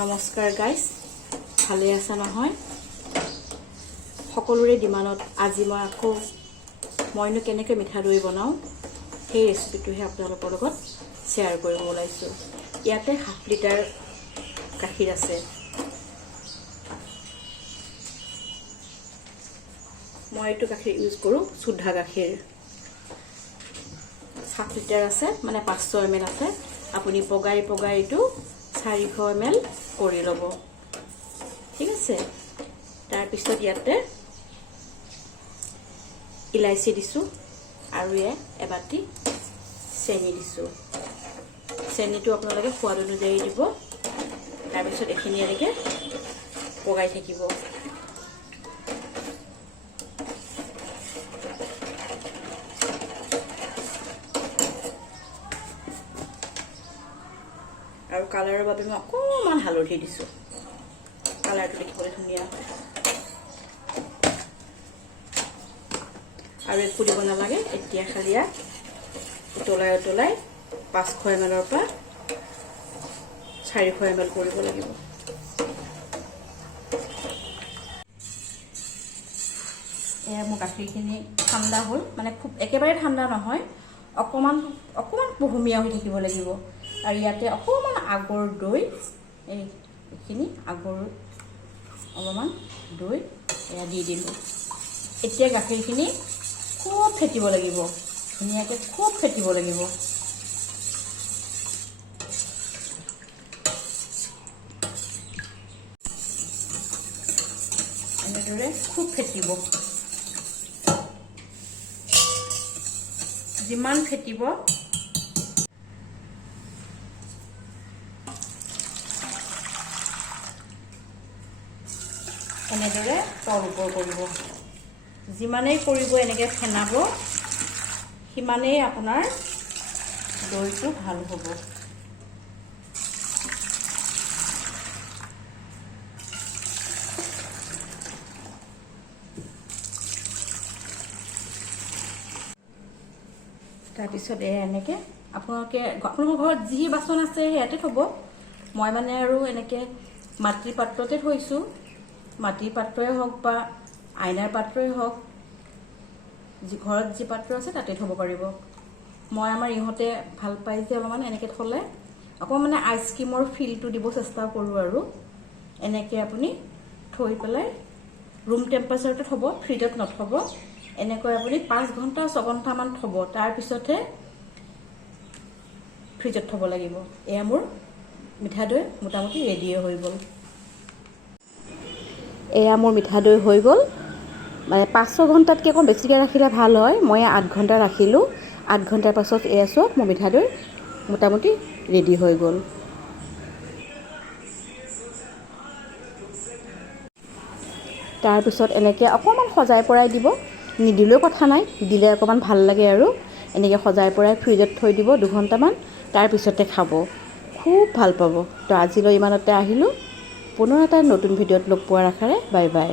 নমস্কাৰ গাইজ, ভালে আছা নহয়? সকলোৰে ডিমাণ্ডত আজি মইনো কেনেকৈ মিঠা দৈ বনাওঁ সেই ৰেচিপিটোহে আপোনালোকৰ লগত শ্বেয়াৰ কৰিব ওলাইছোঁ। ইয়াতে 1/2 লিটাৰ গাখীৰ আছে। মই এইটো গাখীৰ ইউজ কৰোঁ, শুদ্ধা গাখীৰ। 7 লিটাৰ আছে, মানে 500 ml আছে। আপুনি পগাই এইটো 400 ml কৰি ল'ব, ঠিক আছে। তাৰপিছত ইয়াতে ইলাইচি দিছোঁ আৰু এবাটি চেনি দিছোঁ। চেনিটো আপোনালোকে সোৱাদ অনুযায়ী দিব। তাৰপিছত এইখিনি এনেকৈ পগাই থাকিব। আৰু কালাৰৰ বাবে মই অকণমান হালধি দিছোঁ, কালাৰটো দেখিবলৈ ধুনীয়া হয়। আৰু একো দিব নালাগে। এতিয়া খালি উতলাই 500 ml পৰা 400 ml কৰিব লাগিব। এয়া মোৰ গাখীৰখিনি ঠাণ্ডা হ'ল, মানে খুব একেবাৰে ঠাণ্ডা নহয়, অকণমান কুহুমীয়া হৈ থাকিব লাগিব। আৰু ইয়াতে অকণমান আগৰ দৈ, এইখিনি আগৰ অলপমান দৈ এয়া দি দিলোঁ। এতিয়া গাখীৰখিনি খুব ফেটিব লাগিব, ধুনীয়াকৈ খুব ফেটিব লাগিব। এনেদৰে খুব ফেটিব। যিমান ফেটিব এনেদৰে তল ওপৰ কৰিব। যিমানেই কৰিব এনেকৈ ফেনাব, সিমানেই আপোনাৰ দৈটো ভাল হ'ব। তাৰপিছত এনেকৈ আপোনালোকৰ ঘৰত যি বাচন আছে ইয়াতে থ'ব। মই মানে আৰু এনেকৈ মাটিৰ পাত্ৰতে থৈছোঁ। মাটিৰ পাত্ৰই হওক বা আইনাৰ পাত্ৰই হওক, ঘৰত যি পাত্ৰ আছে তাতে থ'ব পাৰিব। মই আমাৰ ইহঁতে ভাল পাই যে অলপমান এনেকৈ থ'লে অকণমান মানে আইচক্ৰীমৰ ফিলটো দিব চেষ্টা কৰোঁ। আৰু এনেকৈ আপুনি থৈ পেলাই ৰুম টেম্পাৰেচাৰতে থ'ব, ফ্ৰিজত নথ'ব। এনেকৈ আপুনি 5 ঘণ্টা 6 ঘণ্টামান থ'ব, তাৰপিছতহে ফ্ৰিজত থ'ব লাগিব। এয়া মোৰ মিঠা দৈ মোটামুটি ৰেডিয়ে হৈ গ'ল। এয়া মোৰ মিঠা দৈ হৈ গ'ল। মানে 5-6 ঘণ্টাতকৈ অকণ বেছিকৈ ৰাখিলে ভাল হয়। মই 8 ঘণ্টা ৰাখিলোঁ। 8 ঘণ্টাৰ পাছত এয়া চাওক, মোৰ মিঠা দৈ মোটামুটি ৰেডি হৈ গ'ল। তাৰপিছত এনেকৈ অকণমান সজাই পৰাই দিব, নিদিলেও কথা নাই, দিলে অকণমান ভাল লাগে। আৰু এনেকৈ সজাই পৰাই ফ্ৰিজত থৈ দিব 2 ঘণ্টামান, তাৰপিছতে খাব, খুব ভাল পাব। তো আজিলৈ ইমানতে আহিলোঁ। পুনৰ এটা নতুন ভিডিঅ'ত লগ পোৱাৰ আশাৰে বাই বাই।